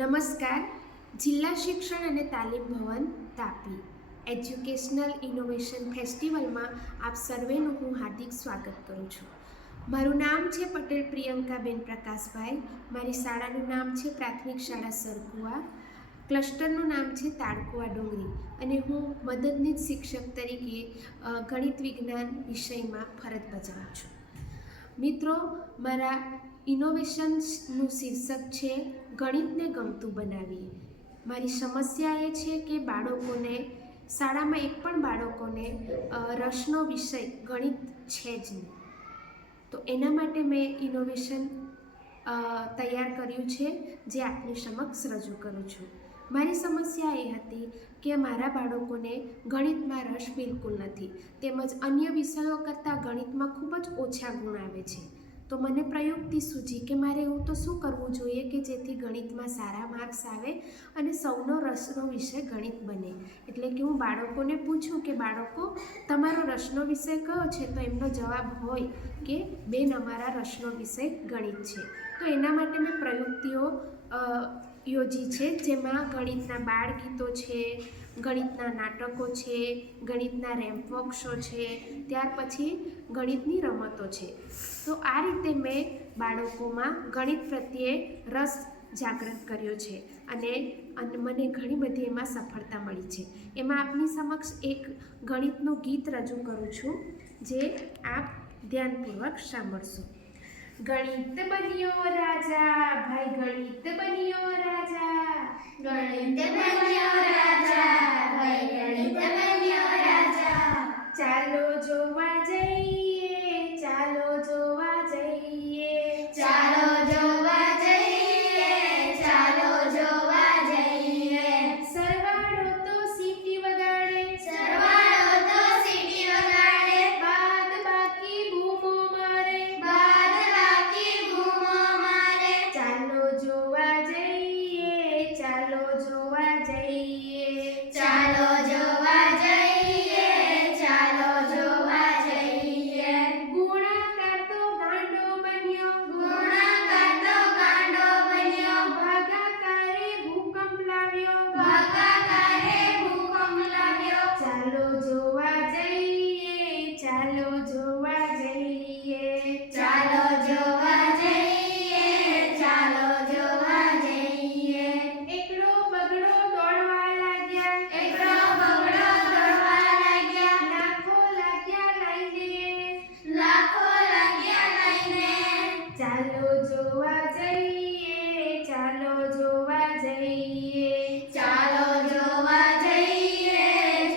નમસ્કાર. જિલ્લા શિક્ષણ અને તાલીમ ભવન તાપી એજ્યુકેશનલ ઇનોવેશન ફેસ્ટિવલમાં આપ સર્વેનું હું હાર્દિક સ્વાગત કરું છું. મારું નામ છે પટેલ પ્રિયંકાબેન પ્રકાશભાઈ. મારી શાળાનું નામ છે પ્રાથમિક શાળા સરકુવા. ક્લસ્ટરનું નામ છે તાળકુવા ડુંગરી અને હું મદદનીશ શિક્ષક તરીકે ગણિત વિજ્ઞાન વિષયમાં ફરજ બજાવું છું. મિત્રો, મારા ઇનોવેશન્સનું શીર્ષક છે ગણિતને ગમતું બનાવીએ. મારી સમસ્યા એ છે કે બાળકોને શાળામાં એક પણ બાળકોને રસનો વિષય ગણિત છે જ નહીં. તો એના માટે મેં ઇનોવેશન તૈયાર કર્યું છે જે આપની સમક્ષ રજૂ કરું છું. મારી સમસ્યા એ હતી કે મારા બાળકોને ગણિતમાં રસ બિલકુલ નથી, તેમજ અન્ય વિષયો કરતાં ગણિતમાં ખૂબ જ ઓછા ગુણ આવે છે. તો મને પ્રયુક્તિ સૂચી કે મારે એવું તો શું કરવું જોઈએ કે જેથી ગણિતમાં સારા માર્ક્સ આવે અને સૌનો રસનો વિષય ગણિત બને. એટલે કે હું બાળકોને પૂછું કે બાળકો, તમારો રસનો વિષય કયો છે? તો એમનો જવાબ હોય કે બેન, અમારા રસનો વિષય ગણિત છે. તો એના માટે મેં પ્રયુક્તિઓ યોજી છે, જેમાં ગણિતના બાળ ગીતો છે, ગણિતના નાટકો છે, ગણિતના રેમ્પ શો છે, ત્યાર પછી ગણિતની રમતો છે. તો આ રીતે મેં બાળકોમાં ગણિત પ્રત્યે રસ જાગૃત કર્યો છે અને મને ઘણી બધી એમાં સફળતા મળી છે. એમાં આપની સમક્ષ એક ગણિતનું ગીત રજૂ કરું છું, જે આપ ધ્યાનપૂર્વક સાંભળશો. ગણિત બન્યો રાજા, ભાઈ ગણિત બન્યો રાજા, ગણિત બન્યો રાજા, ભાઈ ગણિત બન્યો રાજા. ચાલો જોવા જઈએ, ચાલો જોવા જઈએ, ચાલો જોવા જઈએ, ચાલો જોવા જઈએ. સરવાળો તો સીટી વગાડે, સરવાળો તો સીટી વગાડે, બાદ બાકી બૂમો મારે, બાદ બાકી બૂમો મારે. ચાલો જોવા જઈએ, ચાલો જોવા જઈએ, ચાલો જોવા જઈએ, ચાલો જોવા જઈએ. ગુણાકાર તો ગાંડો બન્યો, ગુણાકાર તો ગાંડો બન્યો, ભાગાકારે ભૂકંપ લાવ્યો, ભાગાકારે ભૂકંપ લાવ્યો. ચાલો જોવા જઈએ, ચાલો જોવા જઈએ, ચાલો જોવા જઈએ, ચાલો જોવા જઈએ. એકડો બગડો દોડવા લાગ્યા, એકડો બગડો દોડવા લાગ્યા, લાખો લાગ્યા લાઈને, લાખો લાગ્યા લઈને. ચાલો જોવા જઈએ, ચાલો જોવા જઈએ, ચાલો જોવા જઈએ,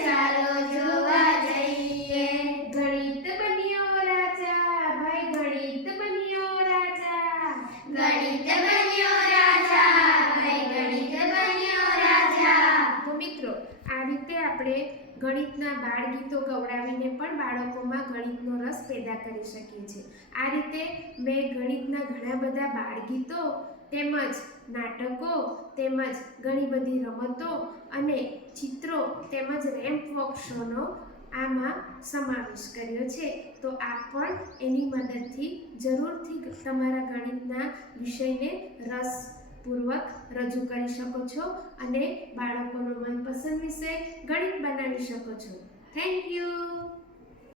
ચાલો જોવા જઈએ. ગણિત બન્યો રાજા, ભાઈ ગણિત બન્યો રાજા, ગણિત બન્યો રાજા, ભાઈ ગણિત બન્યો રાજા. તો મિત્રો, આ રીતે આપણે ગણિતના બાળ ગીતો ગવડાવીને પણ બાળકોમાં ગણિતનો રસ પેદા કરી શકીએ છીએ. આ રીતે મેં ગણિતના ઘણા બધા બાળ ગીતો તેમજ નાટકો તેમજ ઘણી બધી રમતો અને ચિત્રો તેમજ રેમ્પ વોક શોનો આમાં સમાવેશ કર્યો છે. તો આપ પણ એની મદદથી જરૂરથી તમારા ગણિતના વિષયને રસપૂર્વક રજૂ કરી શકો છો અને બાળકોનો મનપસંદ વિષય ગણિત બનાવી શકો છો. Thank you.